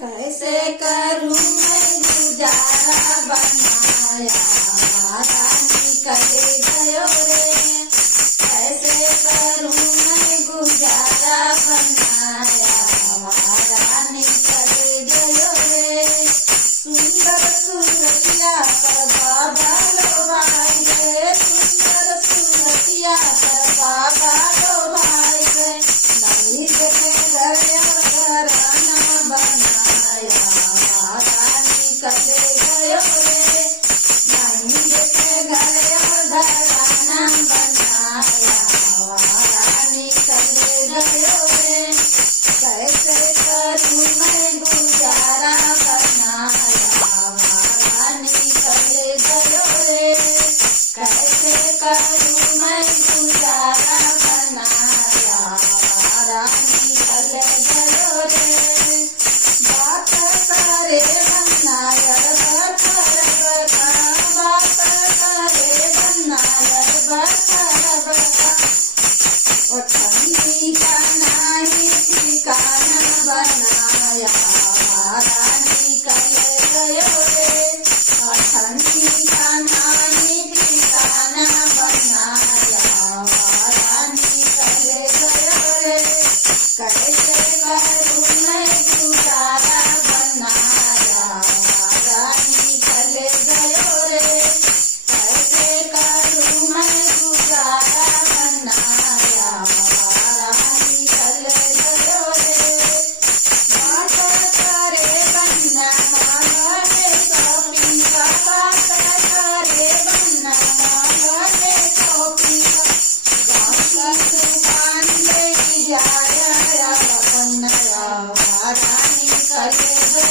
कैसे करूं मैं गुजारा बनाया रानी कले गयो रे। कैसे करूं मैं गुजारा बनाया रानी कले गयो रे। सुंदर सूरतिया पर बाबा लो भाई रे। सुंदर सूरतिया पर बाबा लो भाई रे। नहीं देखे घर घराना बनाया रानी कले गयो रे। नहीं देखे घर घराना बनाया रानी कले गयो रे। कैसे करूं मैं गुजारा बनाया रानी कले गयो रे। कैसे करूं मैं गुजारा बनाया रानी कले गयो रे। बात करे बनायर बखर बखा। बात करे बनायर बखर बखा। ओ ठंडी का नाही ठिकाना बनाया रानी कले गयो रे। ओ ठंडी का नाही ठिकाना बनाया रानी कले गयो रे। कैसे करूं मैं गुजारा बनाया रानी कले गयो रे। कैसे करूं मैं गुजारा बनाया रानी कले गयो रे। बात करे बन्ना मांगे शॉपिंग का। बात करे बन्ना मांगे शॉपिंग का। गाँव की दुकान ले जाया बन्ना रानी कले गयो